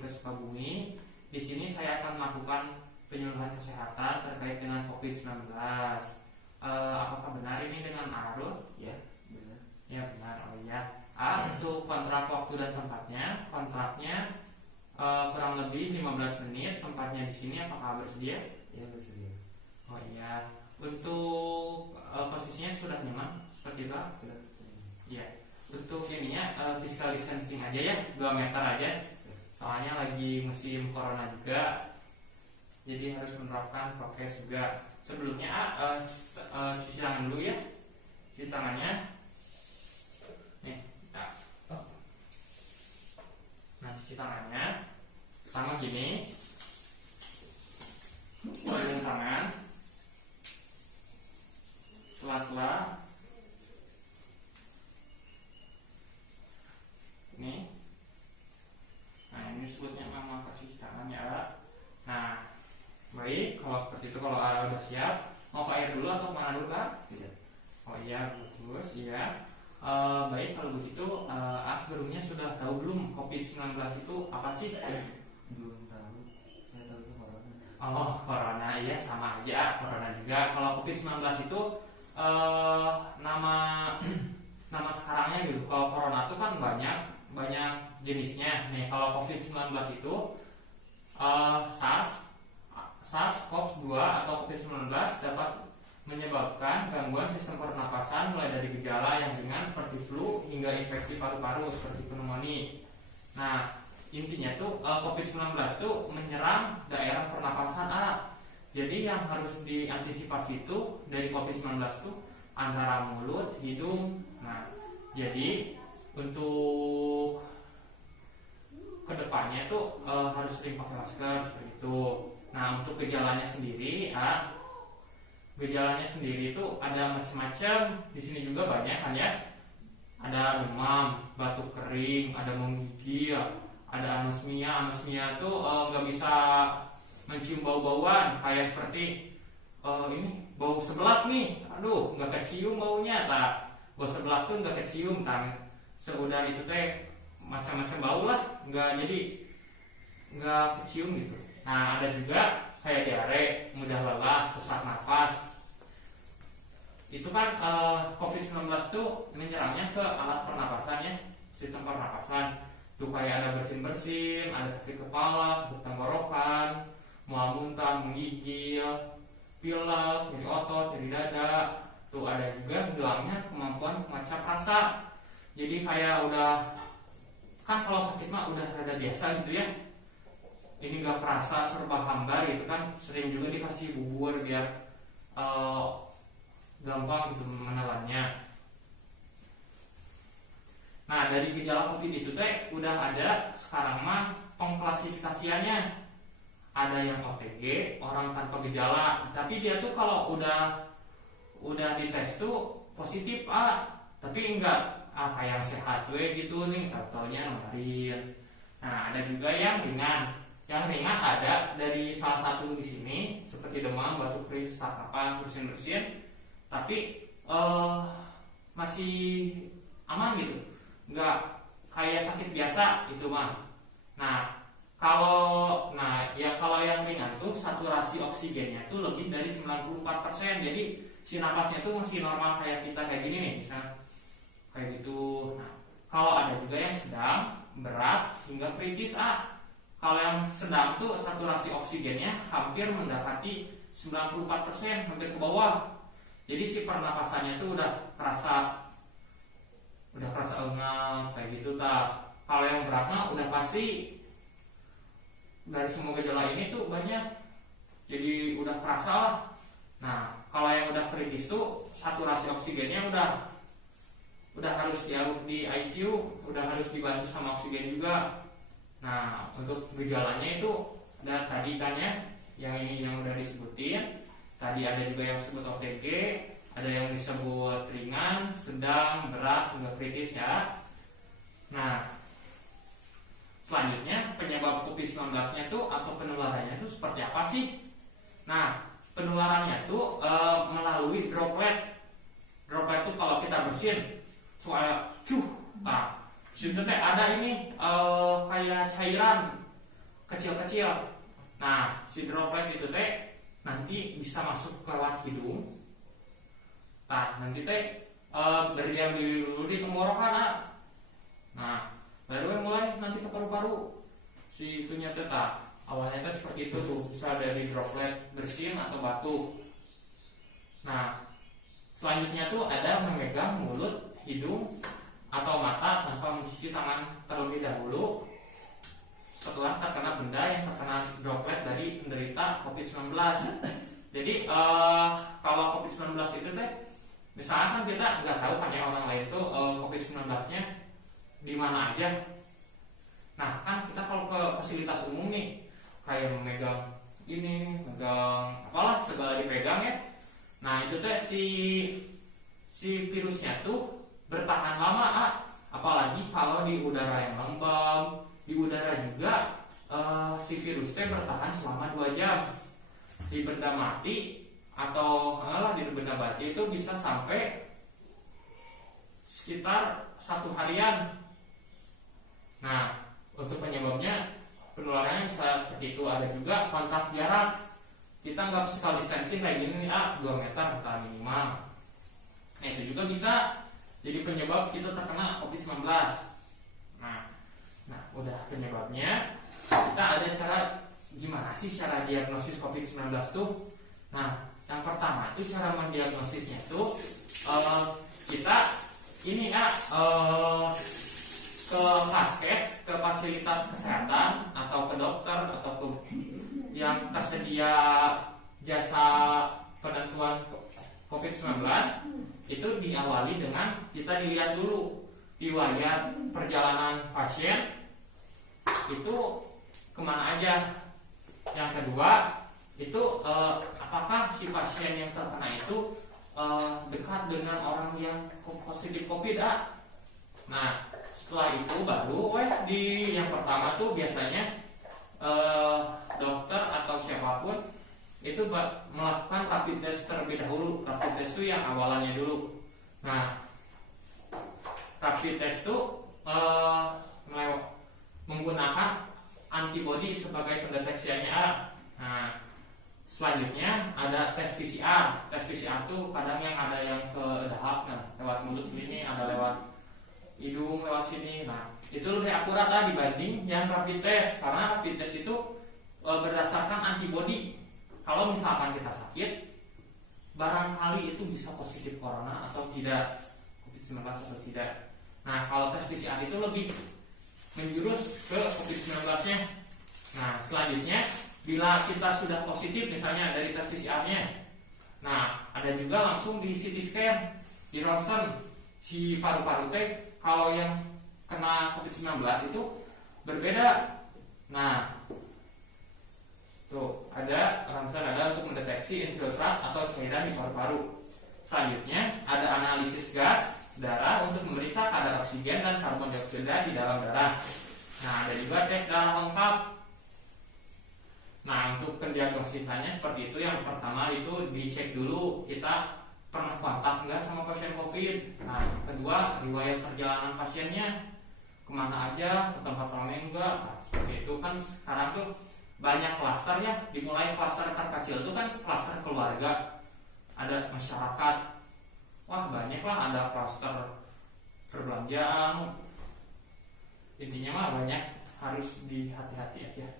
Poltekkes Sukabumi. Di sini saya akan melakukan penyuluhan kesehatan terkait dengan COVID-19. Apakah benar ini dengan Arul? Ya, benar. Ya benar. Oh iya. Untuk kontrak waktu dan tempatnya, kontraknya kurang lebih 15 menit. Tempatnya di sini apakah bersedia? Ya, bersedia. Oh iya. Untuk posisinya sudah nyaman seperti itu? Sudah. Iya. Untuk ininya physical distancing aja ya, 2 meter aja. Soalnya lagi musim corona juga, jadi harus menerapkan prokes juga. Sebelumnya cuci tangan dulu ya. Cuci tangannya. Nih, nah cuci tangannya. Pertama gini, pelindung tangan, sela-sela. Nih. Nah, ini disebutnya nama cuci tangan ya. Nah, baik, kalau seperti itu, kalau udah siap, mau ke air dulu atau mana dulu Kak? Tidak. Oh iya, bagus ya. Baik, kalau begitu, sebelumnya sudah tahu belum COVID-19 itu apa sih? Belum tahu. Saya tahu itu corona. Oh, corona, iya sama aja, corona juga. Kalau COVID-19 itu nama nama sekarangnya gitu. Kalau corona itu kan banyak jenisnya. Nih, kalau COVID-19 itu SARS-CoV-2 atau COVID-19 dapat menyebabkan gangguan sistem pernapasan mulai dari gejala yang ringan seperti flu hingga infeksi paru-paru seperti pneumonia. Nah, intinya tuh COVID-19 tuh menyerang daerah pernapasan Jadi yang harus diantisipasi itu dari COVID-19 tuh antara mulut, hidung. Nah, jadi untuk kedepannya tuh harus sering pakai masker seperti itu. Nah, untuk gejalanya sendiri, itu ada macam-macam. Di sini juga banyak kan ya. Ada demam, batuk kering, ada menggigil, ada anosmia. Anosmia tuh nggak bisa mencium bau-bauan, kayak seperti ini bau seblak nih. Aduh, nggak kecium baunya, bau seblak tuh nggak kecium Seudah itu teh macam-macam bau lah, nggak kecium gitu. Nah, ada juga kayak diare, mudah lelah, sesak nafas. Itu kan COVID-19 tuh menyerangnya ke alat pernapasan ya, sistem pernapasan. Tuh kayak ada bersin-bersin, ada sakit kepala, sakit tenggorokan, mual muntah, menggigil, pilek, nyeri otot, nyeri dada. Tuh ada juga hilangnya kemampuan mengacap rasa. Jadi kayak udah, kan kalau sakit mah udah rada biasa gitu ya. Ini gak perasa, serba hambar gitu kan. Sering juga dikasih bubur biar gampang gitu menelannya. Nah, dari gejala COVID itu teh udah ada sekarang mah pengklasifikasiannya. Ada yang OTG, orang tanpa gejala. Tapi dia tuh kalau udah dites tuh positif tapi enggak kayak sehat gitu nih, taunya kemarin. Nah, ada juga yang ringan. Yang ringan ada dari salah satu di sini seperti demam, batuk kering, sesak napas, bersin-bersin. Tapi masih aman gitu, nggak kayak sakit biasa itu mah. Nah, kalau yang ringan tuh saturasi oksigennya tuh lebih dari 94%. Jadi si napasnya tuh masih normal kayak kita kayak gini nih, misalnya kayak gitu. Nah, kalau ada juga yang sedang, berat hingga kritis Kalau yang sedang tuh saturasi oksigennya hampir mendapati 94%, hampir ke bawah. Jadi si pernapasannya tuh udah kerasa enggak kayak gitu Kalau yang berat mah udah pasti dari semua gejala ini tuh banyak. Jadi udah kerasa lah. Nah, kalau yang udah kritis tuh saturasi oksigennya udah harus di ICU, udah harus dibantu sama oksigen juga. Nah, untuk gejalanya itu ada tadi kan ya, yang udah disebutin. Tadi ada juga yang disebut OTG, ada yang disebut ringan, sedang, berat, hingga kritis ya. Nah, selanjutnya penyebab COVID-19-nya tuh atau penularannya tuh seperti apa sih? Nah, penularannya tuh melalui droplet. Droplet tuh kalau kita bersin, suara situ teh ada ini kayak cairan kecil-kecil. Nah, si droplet itu teh nanti bisa masuk lewat hidung. Nah, nanti teh berdiam diri dulu di tenggorokan. Nah, baru mulai nanti ke paru-paru. Si itunya teh awalnya teh seperti itu tuh, bisa dari droplet bersin atau batuk. Nah, selanjutnya tuh ada memegang mulut, hidung, atau mata tanpa mencuci tangan terlebih dahulu setelah terkena benda yang terkena droplet dari penderita COVID-19. Jadi kalau COVID-19 itu teh, misalnya kan kita nggak tahu kan ya orang lain tuh COVID-19-nya di mana aja. Nah, kan kita kalau ke fasilitas umum nih, kayak memegang ini, megang apalah segala dipegang ya. Nah, itu teh si virusnya tuh bertahan lama, apalagi kalau di udara yang lembab. Di udara juga si virus teh bertahan selama 2 jam. Di benda mati atau di benda mati itu bisa sampai sekitar 1 harian. Nah, untuk penyebabnya penularannya bisa seperti itu. Ada juga kontak jarak. Kita nggak physical distancing kayak gini nih, 2 meter minimal. Nah, itu juga bisa jadi penyebab kita terkena COVID-19. Nah, udah penyebabnya, kita ada cara gimana sih cara diagnosis COVID-19 tuh? Nah, yang pertama itu cara mendiagnosisnya tuh kita ini ke Vaskes, ke fasilitas kesehatan atau ke dokter atau ke yang tersedia jasa penentuan COVID-19 itu diawali dengan kita dilihat dulu riwayat perjalanan pasien itu kemana aja. Yang kedua itu apakah si pasien yang terkena itu dekat dengan orang yang positif COVID. Nah, setelah itu baru di yang pertama tuh biasanya dokter atau siapapun itu melakukan rapid test terlebih dahulu. Rapid test itu yang awalannya dulu. Nah, rapid test itu menggunakan antibodi sebagai pendeteksiannya. Nah, selanjutnya ada tes PCR. Tes PCR itu kadang yang ada yang ke dahak, lewat mulut sini, ada lewat hidung, lewat sini. Nah, itu lebih akurat dibanding yang rapid test, karena rapid test itu berdasarkan antibodi. Kalau misalkan kita sakit, barangkali itu bisa positif corona atau tidak, COVID-19 atau tidak. Nah, kalau tes PCR itu lebih menjurus ke COVID-19-nya. Nah, selanjutnya bila kita sudah positif misalnya dari tes PCR-nya, nah ada juga langsung di CT scan, di ronsen si paru-paru teh. Kalau yang kena COVID-19 itu berbeda. Nah, tuh ada ronsen ada untuk mendeteksi infiltrat atau cairan di paru-paru. Selanjutnya ada analisis gas darah untuk memeriksa kadar oksigen dan karbon dioksida di dalam darah. Nah, ada juga tes darah lengkap. Nah, untuk pendiagnosisannya seperti itu. Yang pertama itu dicek dulu kita pernah kontak nggak sama pasien COVID. Nah, kedua riwayat perjalanan pasiennya kemana aja, ke tempat ramai enggak. Nah, seperti itu kan sekarang tuh banyak klaster ya. Dimulai klaster terkecil itu kan klaster keluarga, ada masyarakat. Wah, banyak lah, ada klaster perbelanjaan. Intinya mah banyak, harus dihati-hati aja.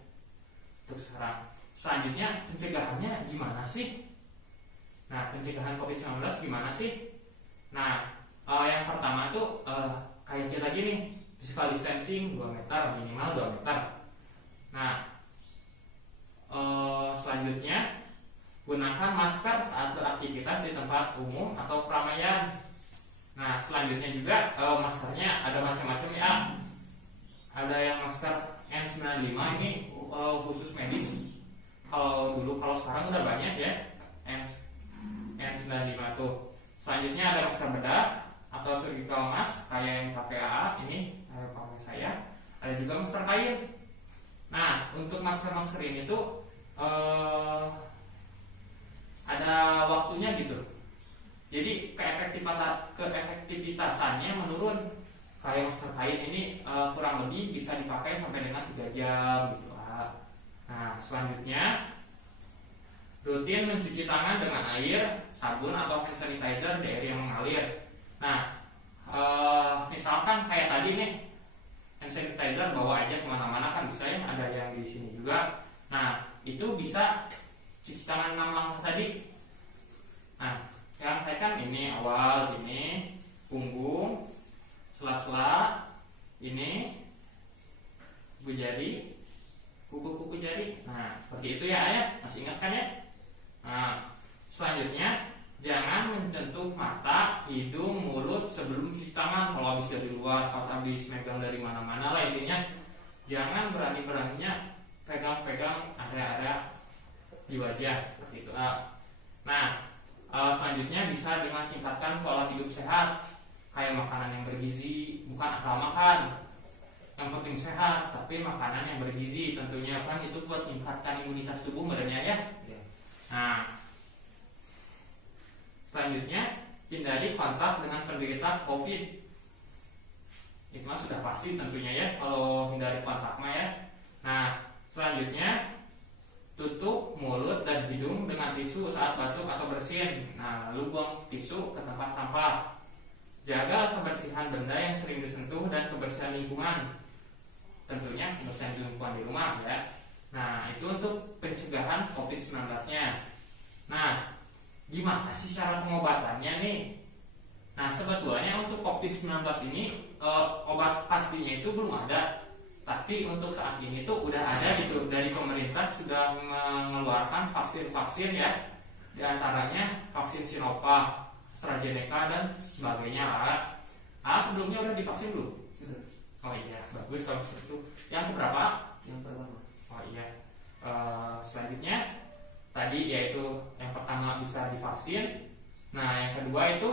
Terus sekarang selanjutnya pencegahannya gimana sih? Nah, pencegahan COVID-19 gimana sih? Nah, yang pertama tuh kayak kita gini, physical distancing 2 meter, minimal 2 meter. Nah, selanjutnya gunakan masker saat beraktivitas di tempat umum atau keramaian. Nah, selanjutnya juga maskernya ada macam-macam ya. Ada yang masker N95 ini khusus medis. Kalau sekarang udah banyak ya N95 tuh. Selanjutnya ada masker bedah atau surgical mask kayak yang pakai AA ini, pakai saya. Ada juga masker kain. Nah, untuk masker ini tuh ada waktunya gitu. Jadi keefektivitasannya menurun. Kayak masker kain ini kurang lebih bisa dipakai sampai dengan 3 jam gitu. rutin mencuci tangan dengan air, sabun atau hand sanitizer di air yang mengalir. Nah, misalkan kayak tadi nih, hand sanitizer bawa aja kemana-mana kan bisa ya, ada yang di sini juga. Nah, itu bisa cuci tangan 6 langkah tadi. Nah, yang saya kan ini awal ini, punggung, sela-sela, ini, kuku jari, kuku-kuku jari. Nah, seperti itu ya, ayah. Masih ingat kan ya? Nah, selanjutnya jangan menyentuh mata, hidung, mulut sebelum cuci tangan. Kalau habis dari luar atau habis megang dari mana-mana lah, intinya jangan berani-beraninya pegang-pegang area-area di wajah seperti itu. Nah, selanjutnya bisa dengan tingkatkan pola hidup sehat, kayak makanan yang bergizi, bukan asal makan. Yang penting sehat, tapi makanan yang bergizi tentunya kan itu buat meningkatkan imunitas tubuh badannya ya. Ya. Nah, selanjutnya hindari kontak dengan penderita COVID. Itu mah sudah pasti tentunya ya kalau hindari kontak mah ya. Nah, selanjutnya tutup mulut dan hidung dengan tisu saat batuk atau bersin. Nah, lalu buang tisu ke tempat sampah. Jaga kebersihan benda yang sering disentuh dan kebersihan lingkungan. Tentunya kebersihan lingkungan di rumah ya. Nah, itu untuk pencegahan COVID-19-nya. Nah, gimana sih cara pengobatannya nih? Nah, sebetulnya untuk COVID-19 ini obat pastinya itu belum ada. Tapi untuk saat ini tuh udah ada gitu, dari pemerintah sudah mengeluarkan vaksin-vaksin ya. Di antaranya vaksin Sinovac, AstraZeneca dan sebagainya lah. Sebelumnya udah divaksin belum? Sudah. Oh iya, bagus kalau itu. Yang keberapa? Yang pertama. Oh iya. Selanjutnya tadi yaitu yang pertama bisa divaksin. Nah, yang kedua itu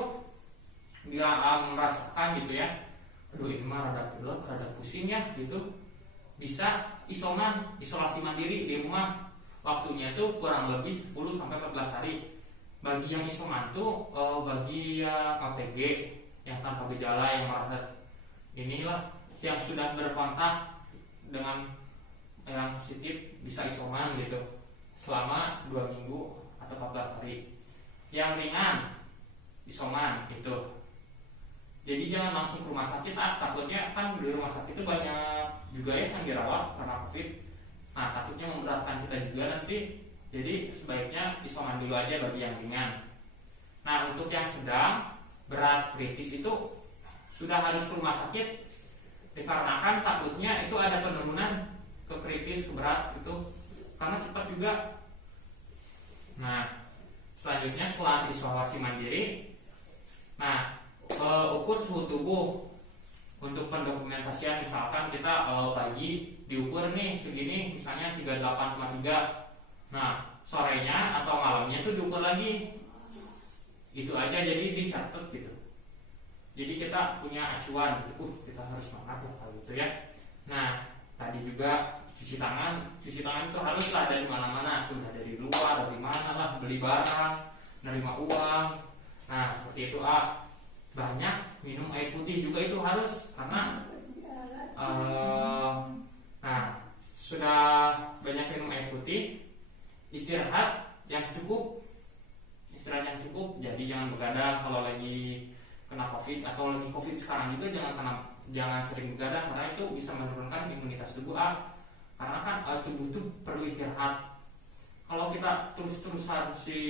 bila merasakan gitu ya, aduh ini mah rada pilek, rada pusing ya gitu, bisa isolasi mandiri di rumah. Waktunya itu kurang lebih 10 sampai 14 hari. Bagi yang isoman tuh bagi yang OTG, yang tanpa gejala, yang merasa inilah yang sudah berkontak dengan yang positif bisa isoman gitu selama 2 minggu atau 14 hari. Yang ringan isoman itu. Jadi jangan langsung ke rumah sakit, takutnya kan di rumah sakit itu banyak juga ya yang dirawat karena COVID. Nah, takutnya memberatkan kita juga nanti. Jadi sebaiknya isoman dulu aja bagi yang ringan. Nah, untuk yang sedang, berat, kritis itu sudah harus ke rumah sakit. Dikarenakan takutnya itu ada penurunan ke kritis, ke berat itu karena cepat juga. Nah, selanjutnya setelah isolasi mandiri, nah ukur suhu tubuh untuk pendokumentasian. Misalkan kita pagi diukur nih segini, misalnya 38,3. Nah, sorenya atau malamnya tuh diukur lagi. Itu aja, jadi dicatat gitu. Jadi kita punya acuan gitu. Kita harus semangat lah kalau gitu ya. Nah, tadi juga cuci tangan itu haruslah dari mana-mana, sudah dari luar, dari mana lah, beli barang, menerima uang. Nah, seperti itu. Banyak minum air putih juga itu harus, karena nah, sudah banyak minum air putih, istirahat yang cukup, jadi jangan begadang kalau lagi kena COVID atau lagi COVID sekarang itu jangan sering begadang, karena itu bisa menurunkan imunitas tubuh. Karena kan tubuh itu perlu istirahat. Kalau kita terus-terusan si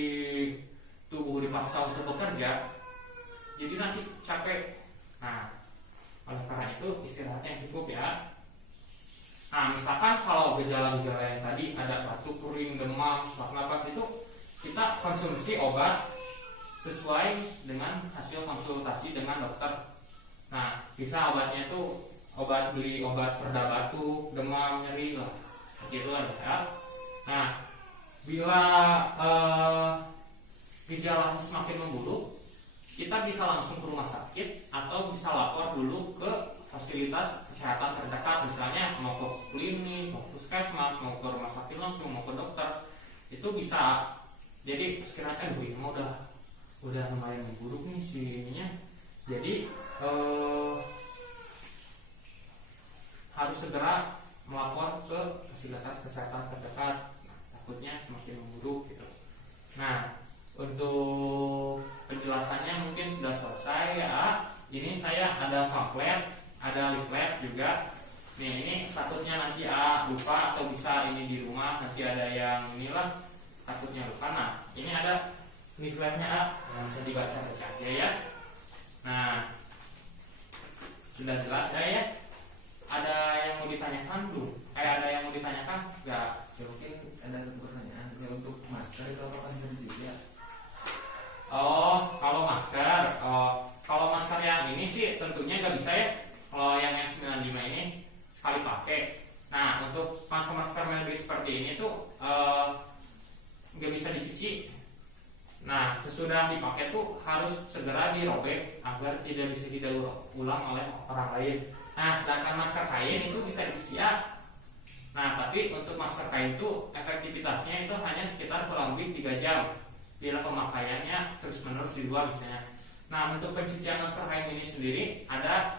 tubuh dipaksa untuk bekerja, jadi nanti capek. Nah, oleh karena itu istirahat yang cukup ya. Nah, misalkan kalau gejala-gejala yang tadi ada batuk, kering, demam, sesak napas, itu kita konsumsi obat sesuai dengan hasil konsultasi dengan dokter. Nah, bisa obatnya itu beli obat pereda batuk, demam, nyeri lah, gitu lah ya. Nah, bila gejalanya semakin memburuk, kita bisa langsung ke rumah sakit atau bisa lapor dulu ke fasilitas kesehatan terdekat. Misalnya mau ke klinik, mau ke puskesmas, mau ke rumah sakit langsung, mau ke dokter, itu bisa. Jadi sekiranya ini udah lumayan memburuk nih si ininya. Jadi harus segera melapor ke fasilitas kesehatan terdekat. Nah, takutnya semakin memburuk gitu. pamflet, ada leaflet juga. Nih ini takutnya nanti lupa atau bisa ini di rumah nanti ada yang inilah takutnya lupa. Nah ini ada leafletnya yang bisa dibaca-baca aja ya. Nah sudah jelas ya. Ada yang mau ditanyakan belum? Ada yang mau ditanyakan nggak? Ya mungkin ada satu pertanyaan ya, untuk masker itu apakah bisa dicuci ya? Kalau masker, kalau masker yang ini sih tentunya nggak bisa ya. Kalau yang N95 ini sekali pakai. Nah untuk masker medis seperti ini tuh nggak bisa dicuci. Nah sesudah dipakai tuh harus segera dirobek agar tidak bisa didaur ulang oleh orang lain. Nah sedangkan masker kain itu bisa dicuci ya. Nah tapi untuk masker kain itu efektivitasnya itu hanya sekitar kurang lebih 3 jam bila pemakaiannya terus menerus di luar misalnya. Nah untuk pencucian masker kain ini sendiri ada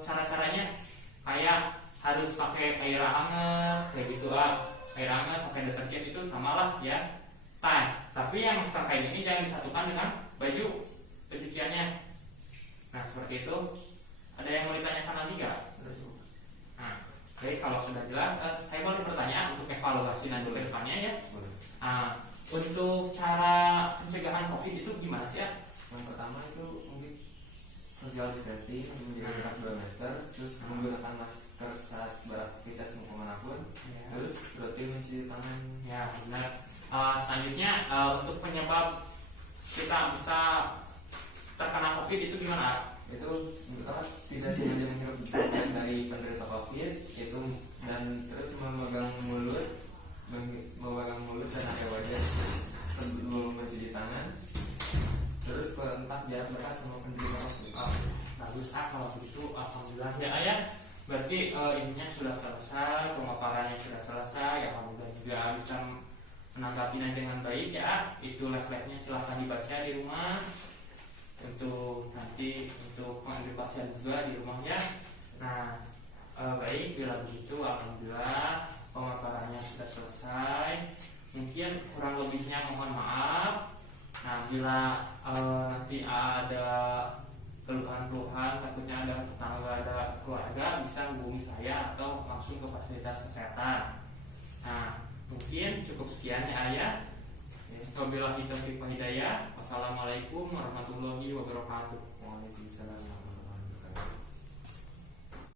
cara-caranya, kayak harus pakai air hangat kayak gitu air hangat, pakai deterjen itu samalah ya. Tapi yang masker kain ini jangan disatukan dengan baju pencuciannya. Nah seperti itu. Ada yang mau ditanyakan lagi nggak? Nah, oke, kalau sudah jelas, saya boleh bertanya untuk evaluasi nanti ke depannya ya. Untuk cara pencegahan COVID itu gimana sih ya? Yang pertama itu mungkin social distancing, menjaga jarak 2 meter, terus menggunakan masker saat beraktivitas kemanapun, terus rutin mencuci tangan. Ya benar. Selanjutnya untuk penyebab kita bisa terkena COVID itu gimana? Itu tidak sengaja menghirup dari penderita COVID itu, dan terus memegang mulut dan area wajah sebelum mencuci tangan, terus kontak jarak dekat sama penderita COVID. Bagus kalau begitu alhamdulillah ya ayah. Berarti ininya sudah selesai, pemaparannya sudah selesai. Alhamdulillah juga bisa menanggapinya dengan baik ya. Itu leafletnya silahkan dibaca di rumah. Untuk nanti untuk pasien juga di rumah ya. Nah baik, bila begitu alhamdulillah pemaparannya sudah selesai. Mungkin kurang lebihnya mohon maaf. Nah bila nanti ada keluhan-keluhan, takutnya ada tetangga, ada keluarga, bisa hubungi saya atau langsung ke fasilitas kesehatan. Nah mungkin cukup sekian ya ayah. Wabillahi taufiq wal hidayah. Wassalamualaikum warahmatullahi wabarakatuh. Waalaikumsalam.